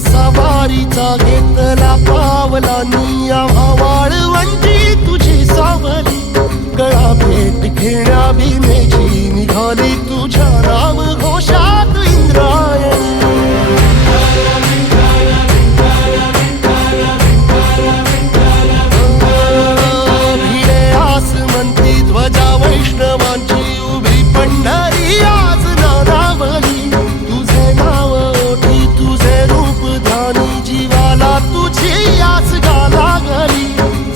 सवारीचा घेतला पावला निया वाळवंटी तुझी सावली गळा भेट घेण्या भीमेची निघाली तुझ्या राम घोषात इंद्रायणी भिडे आसमंती ध्वजा वैष्णवांची उभी पंढरी आज नानावली तुझे नाव ओठी तुझे रूप ध्यानी जीवाला तुझी आस गाला गली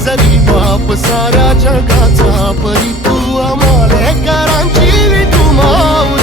जरी बाप साऱ्या जगाचा परी तू आमालेकरांची विठू माऊली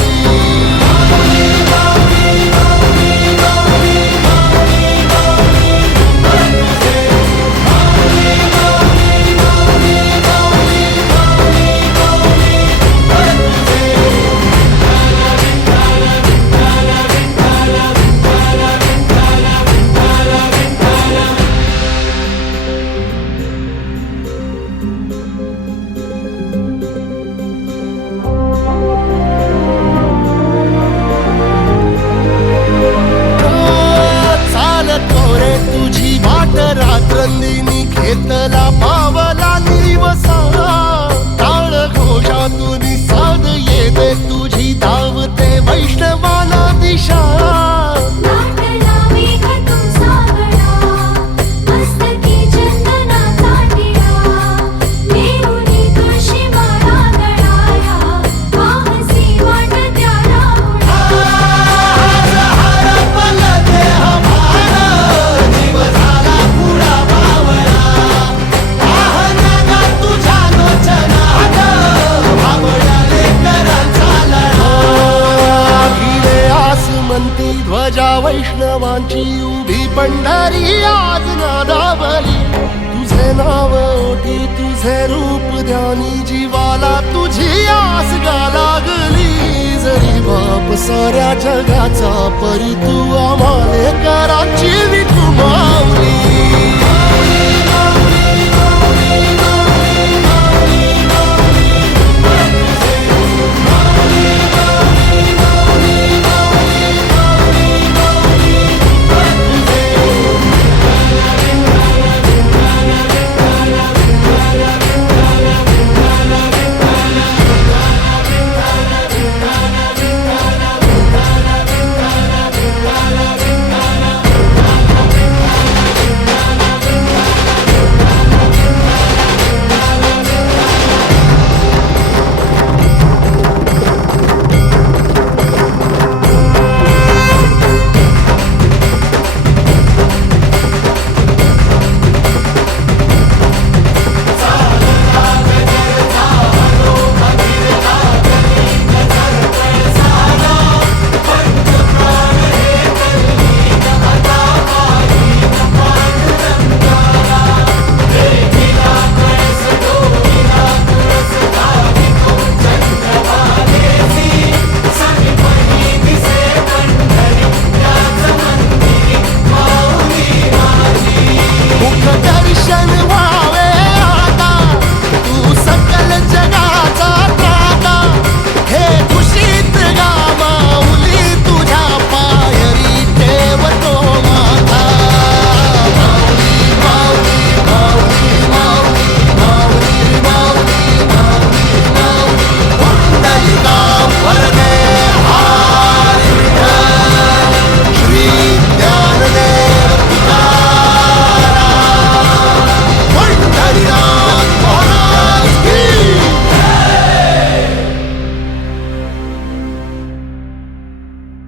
रात्रंदिनी घेतला पावला निवसा टाळ घोषातून साध येते तुझी धावते वैष्णवाला दिशा ध्वजा वैष्णवांची उभी पंढरी आज नादावली तुझे नाव ओठी तुझे रूप ध्यानी जीवाला तुझी आस लागली जरी बाप साऱ्या जगाचा परी तू आमालेकरांची विठू माऊली